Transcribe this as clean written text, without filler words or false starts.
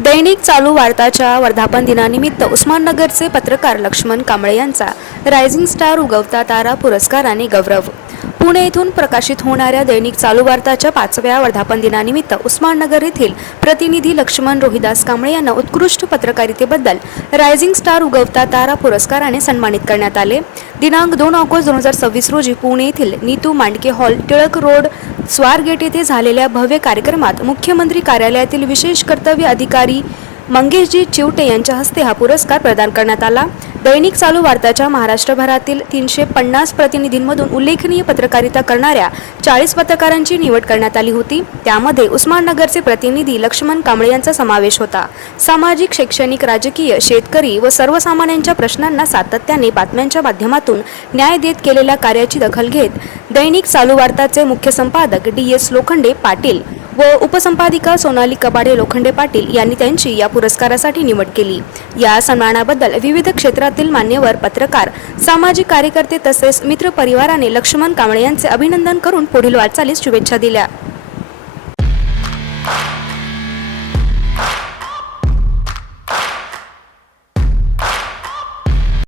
दैनिक चालू वार्ताच्या वर्धापन दिनानिमित्त उस्माननगरचे पत्रकार लक्ष्मण कांबळे यांचा रायझिंग स्टार उगवता तारा पुरस्काराने गौरव। पुणे येथून प्रकाशित होणाऱ्या दैनिक चालू वार्ताच्या 5व्या वर्धापन दिनानिमित्त उस्माननगर येथील प्रतिनिधी लक्ष्मण रोहिदास कांबळे यांना उत्कृष्ट पत्रकारितेबद्दल रायझिंग स्टार उगवता तारा पुरस्काराने सन्मानित करण्यात आले। दिनांक 2 ऑगस्ट 2026 रोजी पुणे येथील नीतू मांडके हॉल, टिळक रोड, स्वारगेट येथे झालेल्या भव्य कार्यक्रमात मुख्यमंत्री कार्यालयातील विशेष कर्तव्य अधिकारी मंगेशजी चिवटे यांच्या हस्ते हा पुरस्कार प्रदान करण्यात आला। दैनिक चालू वार्ताच्या महाराष्ट्रभरातील 350 प्रतिनिधींमधून उल्लेखनीय पत्रकारिता करणाऱ्या 40 पत्रकारांची निवड करण्यात आली होती। त्यामध्ये उस्माननगरचे प्रतिनिधी लक्ष्मण कांबळे यांचा समावेश होता। सामाजिक, शैक्षणिक, राजकीय, शेतकरी व सर्वसामान्यांच्या प्रश्नांना सातत्याने बातम्यांच्या माध्यमातून न्याय देत केलेल्या कार्याची दखल घेत दैनिक चालू वार्ताचे मुख्य संपादक DS लोखंडे पाटील व उपसंपादिका सोनाली कबाडे लोखंडे पाटील यांनी त्यांची या पुरस्कारासाठी निवड केली। या सन्मानाबद्दल विविध क्षेत्रातील मान्यवर, पत्रकार, सामाजिक कार्यकर्ते तसेच मित्र परिवाराने लक्ष्मण कांबळे यांचे अभिनंदन करून पुढील वाटचालीस शुभेच्छा दिल्या।